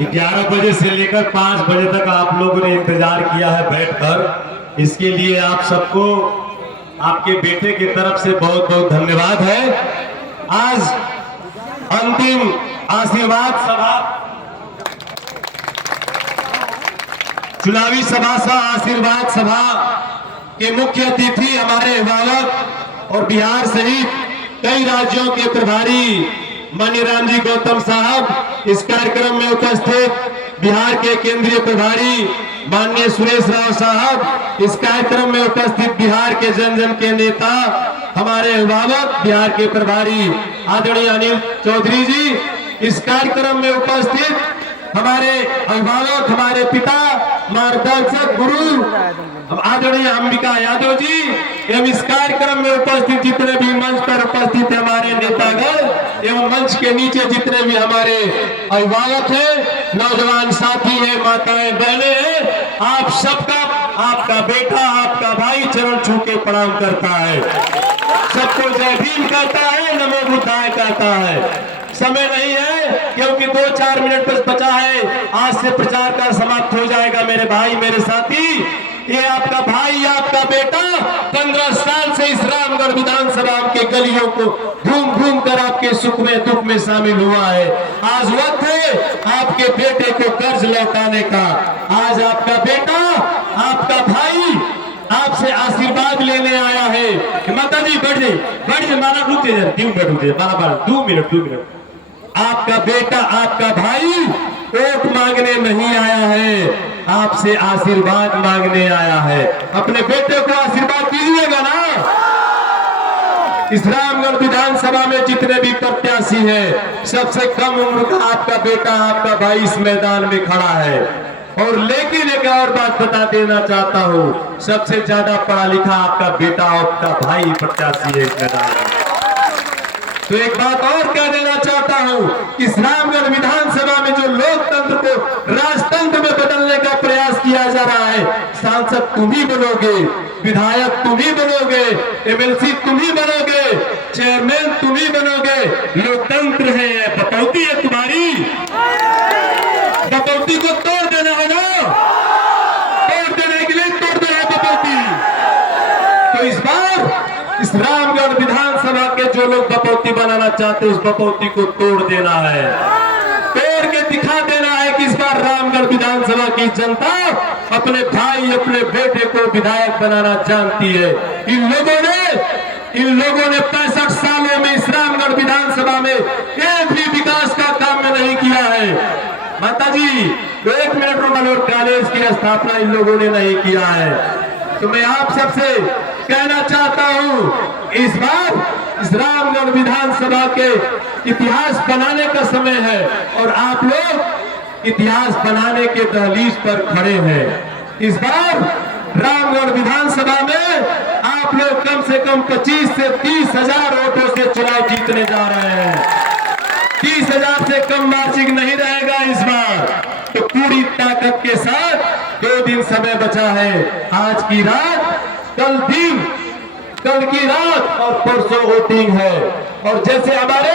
11 बजे से लेकर 5 बजे तक आप लोगों ने इंतजार किया है बैठकर। इसके लिए आप सबको आपके बेटे की तरफ से बहुत बहुत धन्यवाद है। आज अंतिम आशीर्वाद सभा, चुनावी सभा सा आशीर्वाद सभा के मुख्य अतिथि हमारे अभिभावक और बिहार सहित कई राज्यों के प्रभारी माननीय रामजी गौतम साहब, इस कार्यक्रम में उपस्थित बिहार के केंद्रीय प्रभारी माननीय सुरेश राव साहब, इस कार्यक्रम में उपस्थित बिहार के जन जन के नेता हमारे अभिभावक बिहार के प्रभारी आदरणीय अनिल चौधरी जी, इस कार्यक्रम में उपस्थित हमारे अभिभावक, हमारे पिता, मार्गदर्शक गुरु आदरणीय अंबिका यादव जी, एवं इस कार्यक्रम में उपस्थित जितने भी मंच पर उपस्थित हमारे नेतागण एवं मंच के नीचे जितने भी हमारे अभिभावक हैं, नौजवान साथी हैं, माताएं बहनें हैं, आप सबका आपका बेटा, आपका भाई चरण छू के प्रणाम करता है। सबको जय भीम कहता है, नमो बुद्धाय कहता है। समय नहीं है क्योंकि 2-4 मिनट बस बचा है, आज से प्रचार का समाप्त हो जाएगा। मेरे भाई, मेरे साथी, ये आपका भाई, आपका बेटा 15 साल से इस रामगढ़ विधानसभा के गलियों को घूम घूम कर आपके सुख में दुख में शामिल हुआ है। आज वक्त है आपके बेटे को कर्ज लौटाने का। आज आपका बेटा, आपका भाई आपसे आशीर्वाद लेने आया है कि माता जी बढ़ जाए माना, रुक जाए माना 2 मिनट। आपका बेटा, आपका भाई वोट मांगने नहीं आया है, आपसे आशीर्वाद मांगने आया है। अपने बेटे को आशीर्वाद दीजिएगा ना। इस रामगढ़ विधानसभा में जितने भी प्रत्याशी हैं, सबसे कम उम्र का आपका बेटा, आपका भाई इस मैदान में खड़ा है। और लेकिन एक और बात बता देना चाहता हूँ, सबसे ज्यादा पढ़ा लिखा आपका बेटा, आपका भाई प्रत्याशी है इस मैदान में। तो एक बात और कह देना चाहता हूँ, इस रामगढ़ विधानसभा में जो लोकतंत्र को राजतंत्र में बदलने का प्रयास किया जा रहा है, सांसद तुम ही बनोगे, विधायक तुम ही बनोगे, एमएलसी तुम ही बनोगे, चेयरमैन तुम ही बनोगे। लोकतंत्र है, बपौती है तुम्हारी, बपौती को तोड़ देना है ना, तोड़ देने के लिए तोड़ देना है बपौती। तो इस बार इस रामगढ़ विधानसभा के जो लोग बपौती बनाना चाहते हैं, उस बपौती को तोड़ देना है, तोड़ के दिखा देना है कि इस बार रामगढ़ विधानसभा की जनता अपने भाई, अपने बेटे को विधायक बनाना जानती है। इन लोगों ने 65 सालों में इस रामगढ़ विधानसभा में एक भी विकास का काम में नहीं किया है। माता जी, तो 1 मिनट रूरल कॉलेज की स्थापना इन लोगों ने नहीं किया है। तो मैं आप सबसे कहना चाहता हूं, इस बार इस रामगढ़ विधानसभा के इतिहास बनाने का समय है और आप लोग इतिहास बनाने के दहलीज पर खड़े हैं। इस बार रामगढ़ विधानसभा में आप लोग कम से कम 25 से 30 हजार वोटों से चुनाव जीतने जा रहे हैं। 30,000 से कम मार्जिन नहीं रहेगा इस बार। तो पूरी ताकत के साथ 2 दिन समय बचा है, आज की रात, कल की रात और परसों वोटिंग है। और जैसे हमारे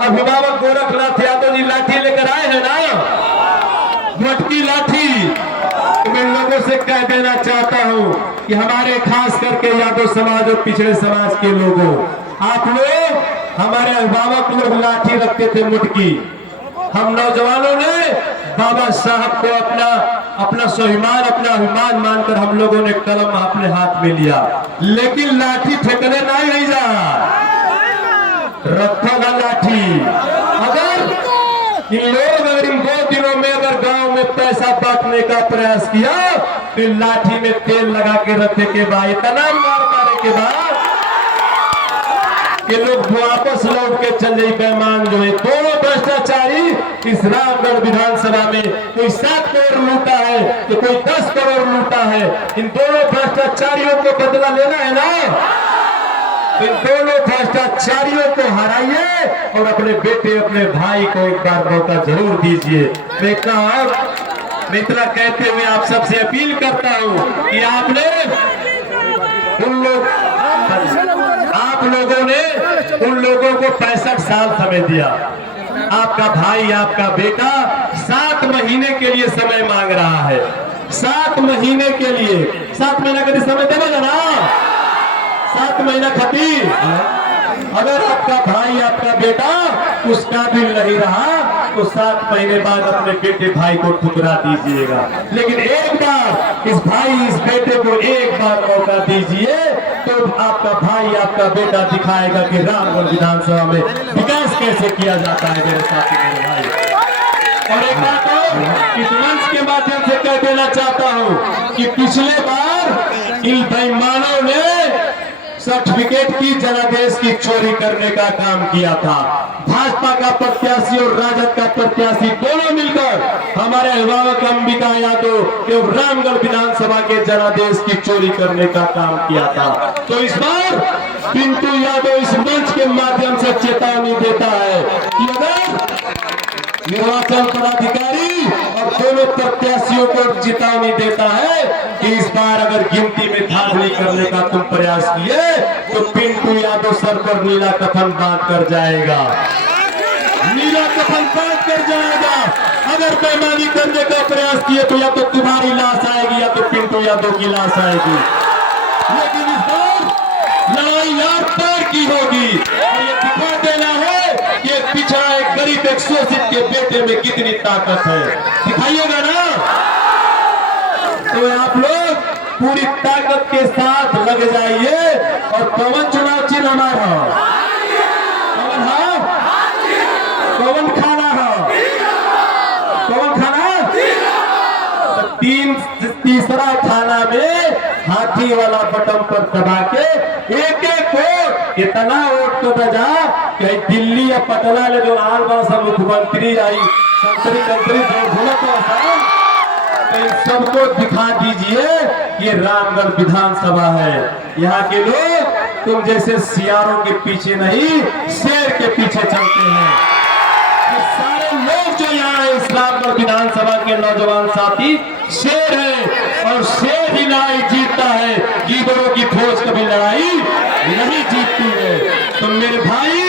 अभिभावक गोरखनाथ यादव जी लाठी लेकर आए हैं ना, मटकी लाठी, तो मैं लोगों से कह देना चाहता हूं कि हमारे खास करके यादव समाज और पिछड़े समाज के लोगों, आप लोग, हमारे अभिभावक लोग लाठी रखते थे, मुटकी। हम नौजवानों ने बाबा साहब को अपना स्वाभिमान, अपना अभिमान मानकर हम लोगों ने कलम अपने हाथ में लिया, लेकिन लाठी फेंकने नहीं जा रखा लाठी। अगर इन 2 दिनों में अगर गांव में पैसा बांटने का प्रयास किया, तो लाठी में तेल लगा के रखे के बाद, इतना मारने के बाद कि लोग वापस लौट के चल जाए। बेईमान जो है, दोनों भ्रष्टाचारी इस रामगढ़ विधानसभा में, कोई 7 करोड़ लूटा है तो कोई 10 करोड़ लूटा है। इन दोनों भ्रष्टाचारियों को बदला लेना है ना, इन दोनों भ्रष्टाचारियों को हराइए और अपने बेटे, अपने भाई को एक बार मौका जरूर दीजिए। मैं इतना कहते हुए आप सबसे अपील करता हूँ कि आप लोगों ने उन लोगों को 65 साल समय दिया। आपका भाई, आपका बेटा 7 7 महीने के लिए समय मांग रहा है। 7 महीने के लिए, 7 महीना के लिए समय देगा ना? 7 महीना खातिर अगर आपका भाई, आपका बेटा उस काबिल नहीं रहा तो 7 महीने बाद अपने बेटे भाई को ठुकरा दीजिएगा। लेकिन एक बार इस भाई, इस बेटे को एक बार मौका दीजिए तो आपका भाई, आपका बेटा दिखाएगा कि रामगढ़ विधानसभा में विकास कैसे किया जाता है मेरे साथी, मेरे भाई। और एक बात और इस मंच के माध्यम से कह देना चाहता हूं कि पिछले बार इन बेईमानों ने सर्टिफिकेट की, जनादेश की चोरी करने का काम किया था। भाजपा का प्रत्याशी और राजद का प्रत्याशी दोनों मिलकर हमारे अभिभावक अंबिका यादव एवं रामगढ़ विधानसभा के जनादेश की चोरी करने का काम किया था। तो इस बार पिंटू यादव इस मंच के माध्यम से चेतावनी देता है कि अगर निर्वाचन पदाधिकारी और दोनों प्रत्याशियों को चेतावनी देता है कि इस बार अगर गिनती में धांधली करने का तुम प्रयास किए तो पिंटू यादव सर पर नीला कफन बांध कर जाएगा, नीला कफन बांध कर जाएगा। अगर बेईमानी करने का प्रयास किए तो या तो तुम्हारी लाश आएगी या तो पिंटू यादव की लाश आएगी। लेकिन इस बार लड़ाई आर पार की होगी और ये दिखा देना है कि एक पिछड़ा, एक गरीब, एक शोषित के बेटे में कितनी ताकत है। दिखाइएगा ना? तो आप लोग पूरी ताकत के साथ लग जाइए। और कौन चुनाव चिन्ह हमारा? कौन है? कौन खाना है? कौन खाना? तीसरा थाना में हाथी वाला बटन पर दबा के एक एक वोट, इतना वोट तो बजा कि दिल्ली या पटना ले जो आल बार मुख्यमंत्री आई, संतरी कंत्री तो इन सबको दिखा दीजिए ये रामगढ़ विधानसभा है। यहाँ के लोग तुम जैसे सियारों के पीछे नहीं, शेर के पीछे चलते हैं। सारे लोग जो यहाँ इस रामगढ़ विधानसभा के नौजवान साथी शेर है और शेर ही लड़ाई जीतता है, गीदड़ों की फौज कभी लड़ाई नहीं जीतती है। तो मेरे भाई,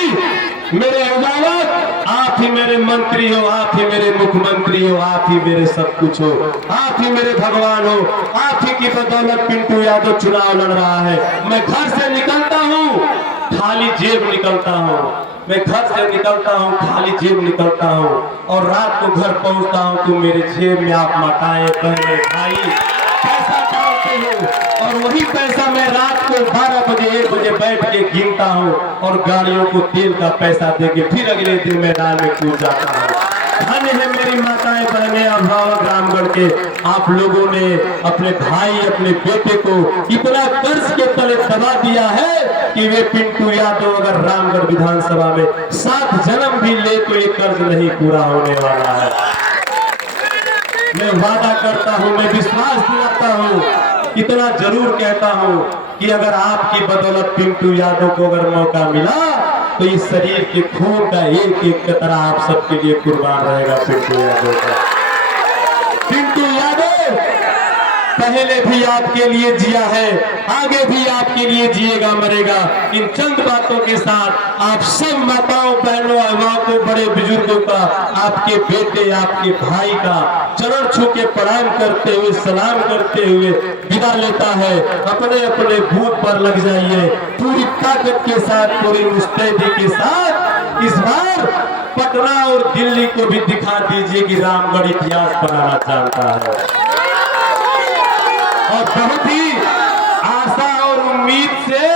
मेरे अभिभावक, आप ही मेरे मंत्री हो, आप ही मेरे मुख्यमंत्री हो, आप ही मेरे सब कुछ हो, आप ही मेरे भगवान हो। आप ही की बदौलत पिंटू यादव चुनाव लड़ रहा है। मैं घर से निकलता हूँ खाली जेब निकलता हूँ, मैं घर से निकलता हूँ खाली जेब निकलता हूँ और रात को घर पहुँचता हूँ तो मेरे जेब में आप माताएं, बहनें, भाई पैसा डालते हो और वही पैसा मैं रात को 12 बजे 1 बजे बैठ के गिनता हूँ और गाड़ियों को तेल का पैसा दे के फिर अगले दिन मैदान में कूद जाता हूँ। धन्य है मेरी माताएं, बहनें, अभिभावक रामगढ़ के। आप लोगों ने अपने भाई, अपने बेटे को इतना कर्ज के तले दबा दिया है कि वे पिंटू यादव अगर रामगढ़ विधानसभा में 7 जन्म भी ले तो ये कर्ज नहीं पूरा होने वाला है। मैं वादा करता हूं, मैं विश्वास दिलाता हूं, इतना जरूर कहता हूं कि अगर आपकी बदौलत पिंटू यादव को अगर मौका मिला तो इस शरीर के खून का एक एक कतरा आप सबके लिए कुर्बान रहेगा। पिंटू यादव का, पिंटू यादव पहले भी आपके लिए जिया है, आगे भी आपके लिए जिएगा, मरेगा। इन चंद बातों के साथ आप सब माताओं, बहनों, अभिभावकों, बड़े बुजुर्गों का, आपके बेटे, आपके भाई का चरण छू के प्रणाम करते हुए, सलाम करते हुए विदा लेता है। अपने अपने बूथ पर लग जाइए पूरी ताकत के साथ, पूरी मुस्तैदी के साथ। इस बार पटना और दिल्ली को भी दिखा दीजिए कि रामगढ़ इतिहास बनाना चाहता है। और बहुत ही आशा और उम्मीद से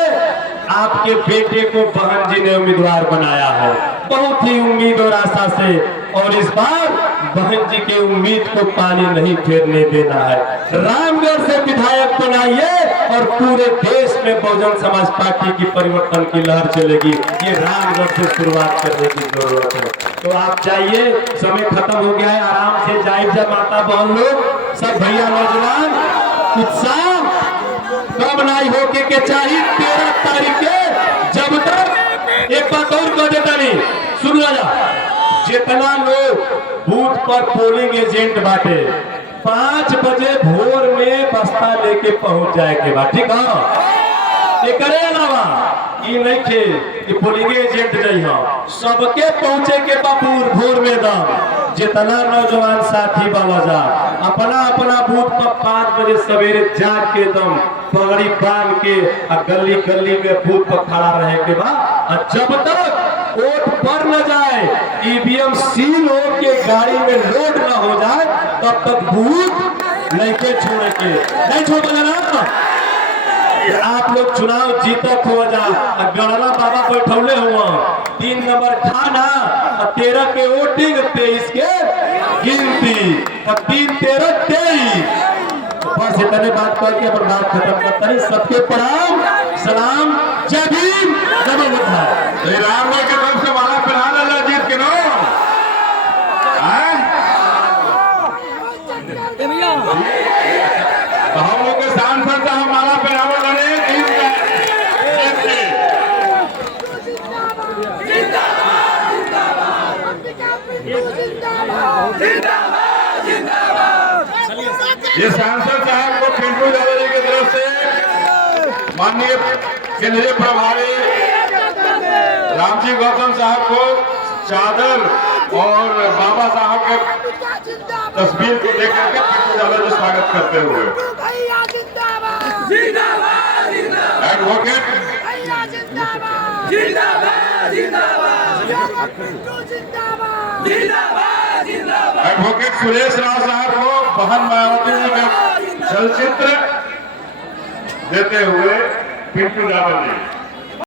आपके बेटे को बहन जी ने उम्मीदवार बनाया है, बहुत ही उम्मीद और आशा से। और इस बार बहन जी के उम्मीद को पानी नहीं फेरने देना है। रामगढ़ से विधायक बनाइए और पूरे देश में बहुजन समाज पार्टी की परिवर्तन की लहर चलेगी। ये रामगढ़ से शुरुआत करने की जरूरत है। तो आप जाइए, समय खत्म हो गया है, आराम से जाइए माता बहन लोग, सब भैया नौजवान, उत्साह कम नहीं होके के चाहिए। 13 तारीख के जब तक एक बात और कह देता नहीं, सुन ला, जितना लोग बूथ पर पोलिंग एजेंट बांटे 5 बजे भोर में बस्ता लेके पहुंच जाए के बाद, ठीक है। एक अलावा ई नहीं खे कि पोलिंग एजेंट जइहा सबके पहुंचे के बाबूर भोर में दम जितना नौजवान साथी बाबा जा अपना अपना बूथ पर 5 बजे सवेरे जाग के दम पगड़ी बांध के गली गली में बूथ पर खड़ा रहे के बाद जब तक वोट पर न जाए ईवीएम सील हो के गाड़ी में लोड न हो जाए तब तक बूथ नहीं के छोड़े के नहीं छोड़ ना। आप लोग चुनाव जीतक हो जा गणना बाबा बैठौले हुआ 3 नंबर खाना 13 के वोटिंग 23 के गिनती 3 13 23 बस इतने बात करके अपन बात खत्म करते हैं। सबके प्रणाम सलाम जय भीम जय बुद्धा। राम भाई की तरफ से माला पहना ला जीत के नो हम लोग के सांसद साहब माला पहनावा लड़े ये सांसद साहब को पिंटू यादव जी की तरफ से माननीय केंद्रीय प्रभारी रामजी गौतम साहब को चादर और बाबा साहब के तस्वीर को लेकर के पिंटू यादव जी स्वागत करते हुए एडवोकेट एडवोकेट सुरेश राव साहब को बहन मायावती जी का चलचित्र देते हुए पिंटू यादव जी।